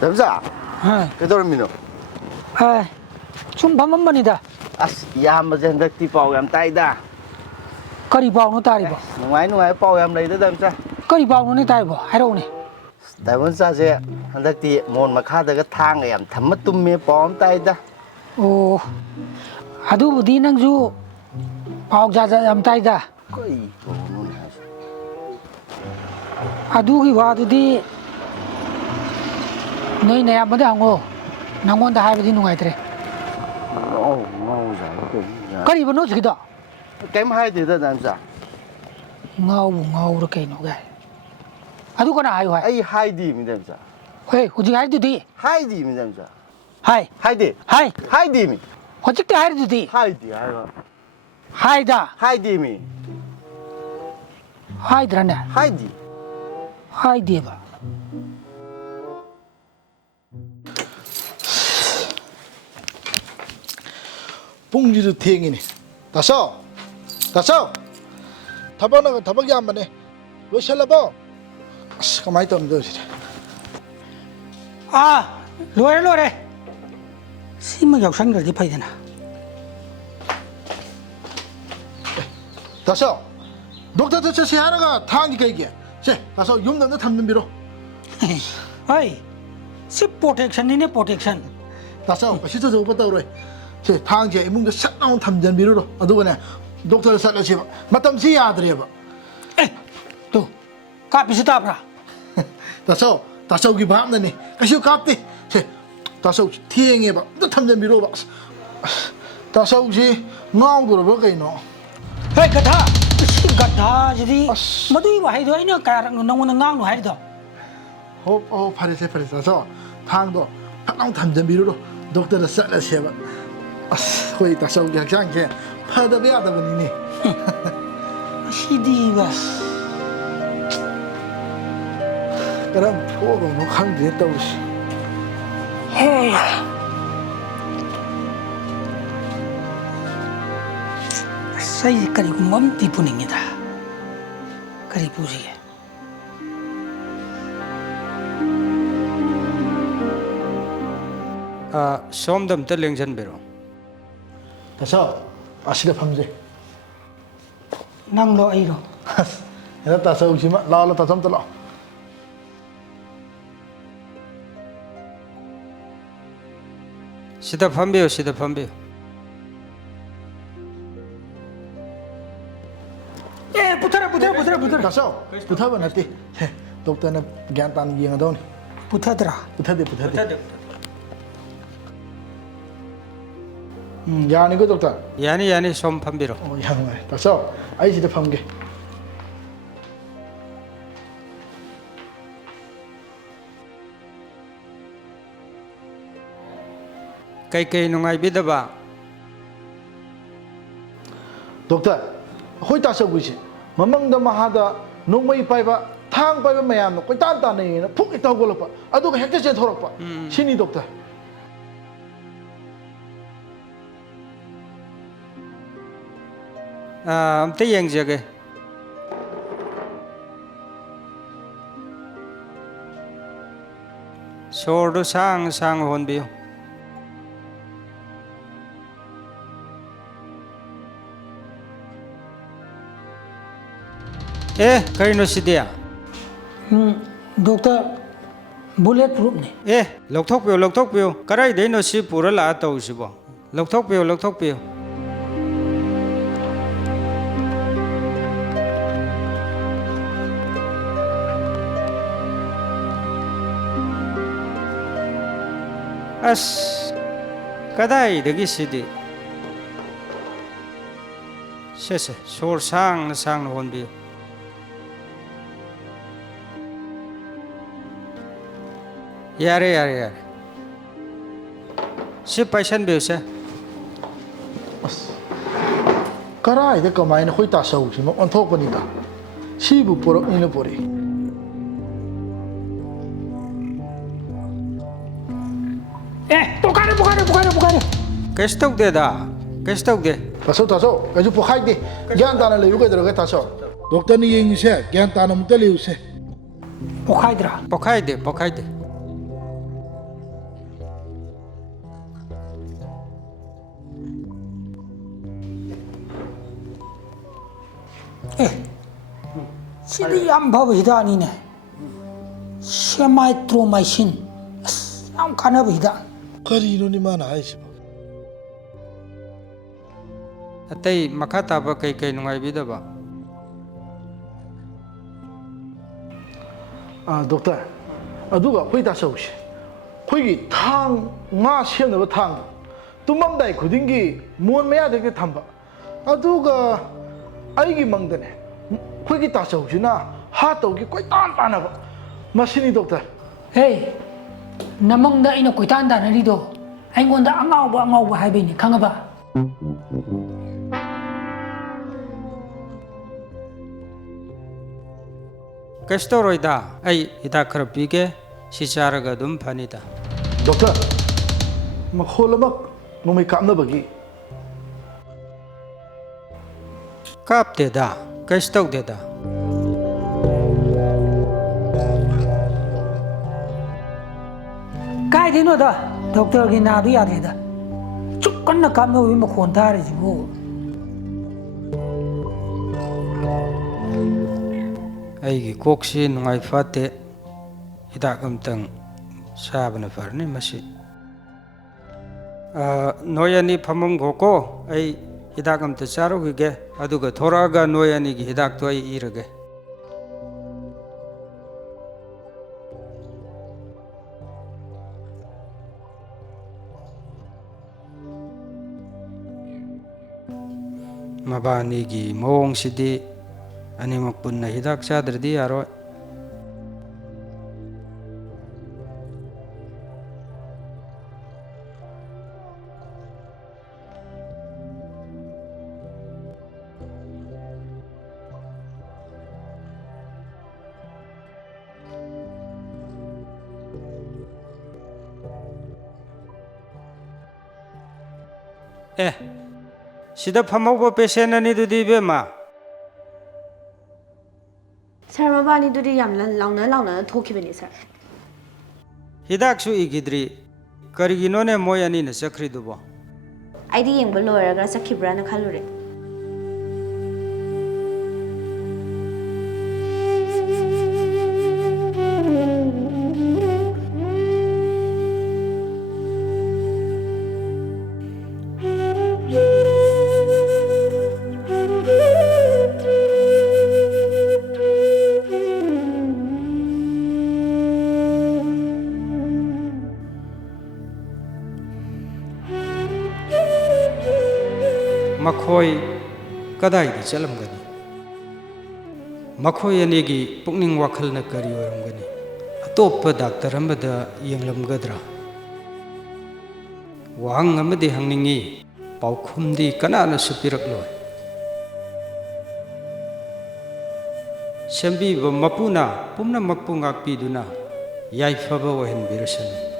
남자. 그dormino. 좀 밤만만이다. 아스 이야마제 한덕티 파오 얌 따이다. 거리 바우노 따리고. 누가이 파오 얌 레이다 남자. 거리 바우노니 따리고. 하러오니. 다문사제 한덕티 몬 마카다가 탕 얌 담마 tum메 파옴 따이다. 오. 아두부디 낭주 파옥자자 얌 따이다. 거이 보노니 하시. 아두기 와두디 너희 내 아버지 하고 낭원다 하이버디 누가이트래. ngầu dài 거리 번호 저기다. kém 2 tỷ 남자. ngầu cái nó gai. 아두 거나 하이 하이. ai 2 tỷ 남자. 왜 오직 하이드디. 2 tỷ 남자. 하이. 2 tỷ. 하이. 2 tỷ. 어직대 하이드디. 2 tỷ 아이고. 하이다. 2 tỷ. 하이드라네. 2 tỷ. 하이디 봐. 봉지도 탱이네. 다섯. 다박이 한 번에. 왜 샬라봐? 가만히 있다 너 진짜. 아, 로래. 심은 역상들 짚어야 되나? 다섯. 녹타도 저 하나가 타니까 이게. 제 다섯 용담도 담는 비로. 어이, 시 프로텍션이네 프로텍션. 다섯. 시저 저거 봤다 그래. 제 타게 이문도 싹 나온 담전 비로로. 아두번에 녹타를 살려시 맞담 시 아들이 봐. 에, 또 카피스타브라. 다섯 우기 밤나니. 가시오 깝디. 제 다섯 탱해 봐. 또 담전 비로 봐. 다섯 우지 나오더라 뭐 그이노. 헤이 가다. 시 가다 지디. 뭐도 이거 하이도 이거 가랑 너무나 나오는 하이도. 파리세 다섯 탕도 팍랑 담전 비로로 녹타를 살려시 봐. 거의 다섯 우기 학장게 파다비하다 보니니. 시디가. 그럼 포가 뭐 강제 했다고 씨. 헤이. 사이 그리고 몸띠 분입니다. 그리고 보시게. somdam ta lengjan bero 다섯 아시다 밤새. 낭로 아이로. 얘가 다섯 우지마 라라 다섯 달라. sida phambeo 에, 붙어라. 다섯 붙어봐 놨디. 독자는 ज्ञान तान 기행하 더니. 붙어더라. 붙어대. 야니 그 독자. yani som phambero 야네. 다섯 아이시다 밤게. kai nungai bidaba 독자 호이 다섯 우지. mamangda mahada 농모이 빠이바 탕 빠이바 마야노 거의 딴딴해. 푹 있다고 걸어봐. 아두가 핵대체 돌아봐. 신이 독자. amte yang jage sordo sang honbio kaino sidia 독터 bullet proof ne. lokthok peo karai deino si pura la tau sibo lokthok peo as kadai degi sidi sese sor sang honbio yare si paisan beo se 까라이데 까마이는 호이 다섯 우지 뭐 언톡보니까 시부 보러 이는 보리. 에, 또 가래. kestok de da 다섯 가지고 포하이디 얀다는 레우가 들어가 다섯 독단이 얘기세 얀다는 못들리우세 복하이드라. pokai de ꯑꯦ ꯁꯤꯗꯤ ꯌꯥꯝ ꯐꯕ ꯍꯤꯗꯥꯛꯅꯤꯅꯦ ꯁꯦꯃꯥꯏꯇ꯭ꯔꯣꯃꯥꯏꯁꯤꯟ ꯑꯁ ꯌꯥꯝ ꯀꯥꯟꯅꯕ ꯍꯤꯗꯥꯛ ꯀꯔꯤꯅꯣꯅꯦ ꯃꯥꯅ ꯍꯥꯏꯁꯤꯕꯣ ꯑꯇꯩ ꯃꯈꯥ ꯇꯥꯕ ꯀꯩ ꯅꯨꯡꯉꯥꯏꯕꯤꯗꯕ ꯗꯣꯛꯇꯔ ꯑꯗꯨꯒ ꯑꯩꯈꯣꯏ ꯇꯥꯆꯧꯁꯦ ꯑꯩꯈꯣꯏꯒꯤ ꯊꯥꯡ ꯉꯥ ꯁꯦꯝꯅꯕ ꯊꯥꯡꯗꯣ ꯇꯨꯝꯃꯝꯗꯥꯏ ꯈꯨꯗꯤꯡꯒꯤ ꯃꯣꯟ ꯃꯌꯥꯗ ꯍꯦꯛꯇ ꯊꯝꯕ ꯑꯗꯨꯒ ꯑꯩꯒꯤ ꯃꯪꯗꯅꯦ ꯑꯩꯈꯣꯏꯒꯤ ꯇꯥꯆꯧꯁꯤꯅ ꯍꯥꯠꯇꯧꯒꯤ ꯀꯣꯏꯇꯥꯟ ꯇꯥꯟꯅꯕ ꯃꯁꯤꯅꯤ ꯗꯣꯛꯇꯔ ꯍꯦ ꯅꯃꯪꯗ ꯑꯩꯅ ꯀꯣꯏꯇꯥꯟ ꯇꯥꯟꯅꯔꯤꯗꯣ ꯑꯩꯉꯣꯟꯗ ꯑꯉꯥꯎꯕ ꯍꯥꯏꯕꯩꯅꯤ ꯈꯪꯉꯕ ꯀꯩꯁꯨ ꯇꯧꯔꯣꯏꯗ ꯑꯩ ꯍꯤꯗꯥꯛ ꯈꯔ ꯄꯤꯒꯦ ꯁꯤ ꯆꯥꯔꯒ ꯑꯗꯨꯝ ꯐꯅꯤꯗ ꯗꯣꯛꯇꯔ ꯃꯈꯣꯜ ꯑꯃ ꯅꯣꯡꯃꯩ ꯀꯥꯞꯅꯕꯒꯤ ꯀꯥꯞꯇꯦꯗ ꯀꯩꯁꯨ ꯇꯧꯗꯦꯗ ꯀꯥꯏꯗꯩꯅꯣꯗ ꯗꯣꯛꯇꯔꯒꯤ ꯅꯥꯗꯨ ꯌꯥꯗ꯭ꯔꯦꯗ ꯆꯨꯛ ꯀꯟꯅ ꯀꯥꯞꯅꯕꯒꯤ ꯃꯈꯣꯟ ꯇꯥꯔꯤꯁꯤꯕꯨ ꯑꯩꯒꯤ ꯀꯣꯛꯁꯤ ꯅꯨꯡꯉꯥꯏꯐꯠꯇꯦ ꯍꯤꯗꯥꯛ ꯑꯝꯇꯪ ꯆꯥꯕꯅ ꯐꯔꯅꯤ ꯃꯁꯤ ꯅꯣꯏ ꯑꯅꯤ ꯐꯝꯃꯝꯈꯣꯀꯣ ꯑꯩ ꯍꯤꯗꯥꯛ ꯑꯝꯇ ꯆꯥꯔꯨꯈꯤꯒꯦ ꯑꯗꯨꯒ ꯊꯣꯔꯛꯑꯒ ꯅꯣꯏ ꯑꯅꯤꯒꯤ ꯍꯤꯗꯥꯛꯇꯣ ꯑꯩ ꯏꯔꯒꯦ ꯃꯕꯥꯅꯤꯒꯤ ꯃꯑꯣꯡꯁꯤꯗꯤ ꯑꯅꯤꯃꯛ ꯄꯨꯟꯅ ꯍꯤꯗꯥꯛ ꯆꯥꯗ꯭ꯔꯗꯤ ꯌꯥꯔꯣꯏ ꯁꯤꯗ ꯐꯝꯍꯧꯕ ꯄꯦꯁꯦꯟ ꯑꯅꯤꯗꯨꯗꯤ ꯏꯕꯦꯝꯃ ꯁꯥꯔ ꯃꯕꯥꯅꯤꯗꯨꯗꯤ ꯌꯥꯝ ꯂꯥꯎꯅ ꯊꯣꯛꯈꯤꯕꯅꯤ ꯁꯥꯔ ꯍꯤꯗꯥꯛꯁꯨ ꯏꯈꯤꯗ꯭ꯔꯤ ꯀꯔꯤꯒꯤꯅꯣꯅꯦ ꯃꯣꯏ ꯑꯅꯤꯅ ꯆꯠꯈ꯭ꯔꯤꯗꯨꯕꯣ ꯑꯩꯗꯤ ꯌꯦꯡꯕ ꯂꯣꯏꯔꯒ ꯆꯠꯈꯤꯕ꯭ꯔꯥꯅ ꯈꯜꯂꯨꯔꯦ ꯃꯈꯣꯏ ꯀꯗꯥꯏꯗ ꯆꯠꯂꯝꯒꯅꯤ ꯃꯈꯣꯏ ꯑꯅꯤꯒꯤ ꯄꯨꯛꯅꯤꯡ ꯋꯥꯈꯜꯅ ꯀꯔꯤ ꯑꯣꯏꯔꯝꯒꯅꯤ ꯑꯇꯣꯞꯄ ꯗꯥꯛꯇꯔ ꯑꯃꯗ ꯌꯦꯡꯂꯝꯒꯗ꯭ꯔꯥ ꯋꯥꯍꯪ ꯑꯃꯗꯤ ꯍꯪꯅꯤꯡꯉꯤ ꯄꯥꯎꯈꯨꯝꯗꯤ ꯀꯅꯥꯅꯁꯨ ꯄꯤꯔꯛꯂꯣꯏ ꯁꯦꯝꯕꯤꯕ ꯃꯄꯨꯅ ꯄꯨꯝꯅꯃꯛꯄꯨ ꯉꯥꯛꯄꯤꯗꯨꯅ ꯌꯥꯏꯐꯕ ꯑꯣꯏꯍꯟꯕꯤꯔꯁꯅꯨ